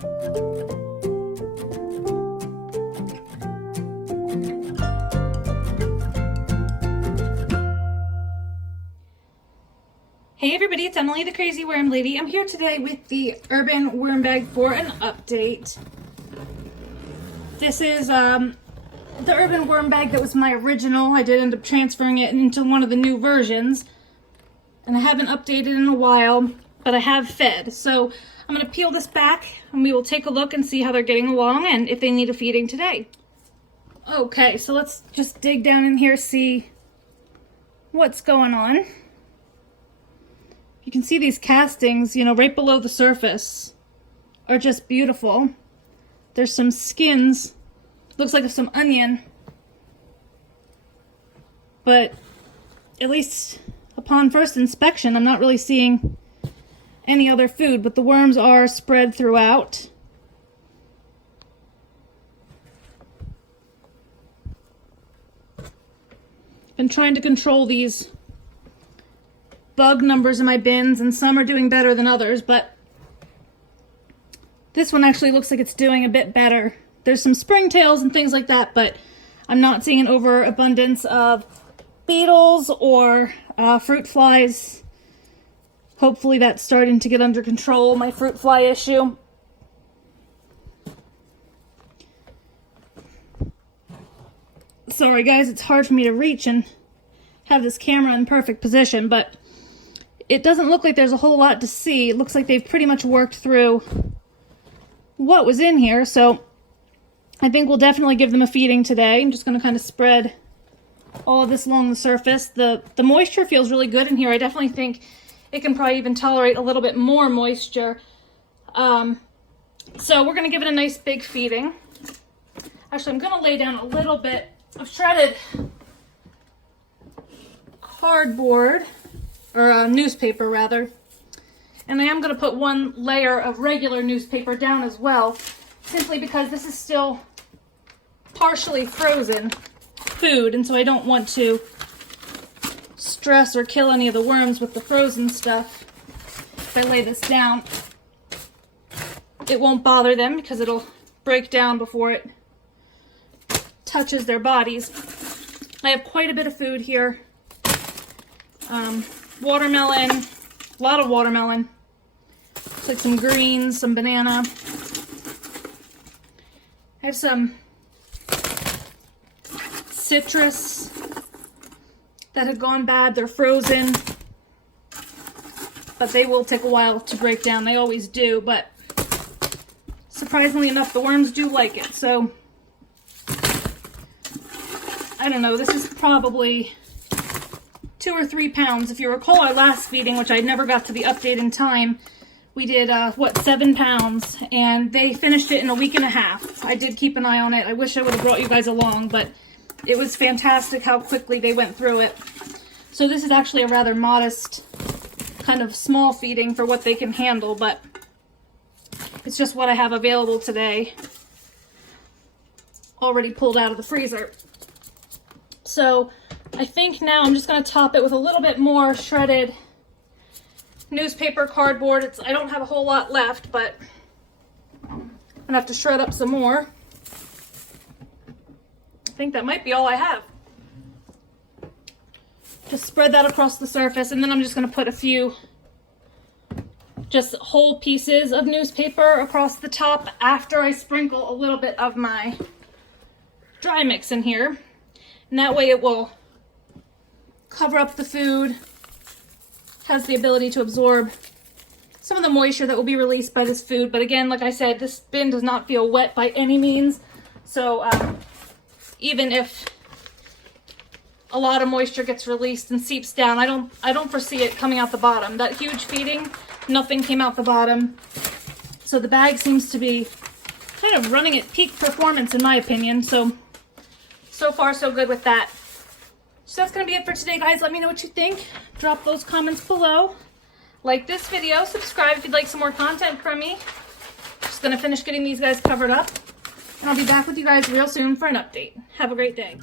Hey everybody, it's Emily the Crazy Worm Lady. I'm here today with the Urban Worm Bag for an update. This is the Urban Worm Bag that was my original. I did end up transferring it into one of the new versions. And I haven't updated in a while, but I have fed. So I'm going to peel this back and we will take a look and see how they're getting along and if they need a feeding today. Okay, so let's just dig down in here, see what's going on. You can see these castings, you know, right below the surface are just beautiful. There's some skins, looks like some onion, but at least upon first inspection, I'm not really seeing any other food, but the worms are spread throughout. Been trying to control these bug numbers in my bins, and some are doing better than others, but this one actually looks like it's doing a bit better. There's some springtails and things like that, but I'm not seeing an overabundance of beetles or fruit flies. Hopefully that's starting to get under control, my fruit fly issue. Sorry guys, it's hard for me to reach and have this camera in perfect position, but it doesn't look like there's a whole lot to see. It looks like they've pretty much worked through what was in here, so I think we'll definitely give them a feeding today. I'm just going to kind of spread all of this along the surface. The moisture feels really good in here. I definitely think it can probably even tolerate a little bit more moisture. So we're going to give it a nice big feeding. Actually, I'm going to lay down a little bit of shredded cardboard, or newspaper rather, and I am going to put one layer of regular newspaper down as well, simply because this is still partially frozen food, and so I don't want to stress or kill any of the worms with the frozen stuff. If I lay this down, it won't bother them because it'll break down before it touches their bodies. I have quite a bit of food here. Watermelon, a lot of watermelon. Looks like some greens, some banana. I have some citrus that had gone bad. They're frozen, but they will take a while to break down. They always do, but surprisingly enough, the worms do like it. So, I don't know, this is probably 2 or 3 pounds. If you recall our last feeding, which I never got to the update in time, we did, 7 pounds, and they finished it in a week and a half. I did keep an eye on it. I wish I would have brought you guys along, but it was fantastic how quickly they went through it. So this is actually a rather modest, kind of small feeding for what they can handle, but it's just what I have available today, already pulled out of the freezer. So I think now I'm just going to top it with a little bit more shredded newspaper cardboard. I don't have a whole lot left, but I'm going to have to shred up some more. I think that might be all I have. Just spread that across the surface, and then I'm just going to put a few just whole pieces of newspaper across the top after I sprinkle a little bit of my dry mix in here. And that way it will cover up the food, has the ability to absorb some of the moisture that will be released by this food. But again, like I said, this bin does not feel wet by any means. So even if a lot of moisture gets released and seeps down, I don't foresee it coming out the bottom. That huge feeding, nothing came out the bottom. So the bag seems to be kind of running at peak performance in my opinion. So far so good with that. So that's going to be it for today, guys. Let me know what you think. Drop those comments below. Like this video. Subscribe if you'd like some more content from me. Just going to finish getting these guys covered up. And I'll be back with you guys real soon for an update. Have a great day.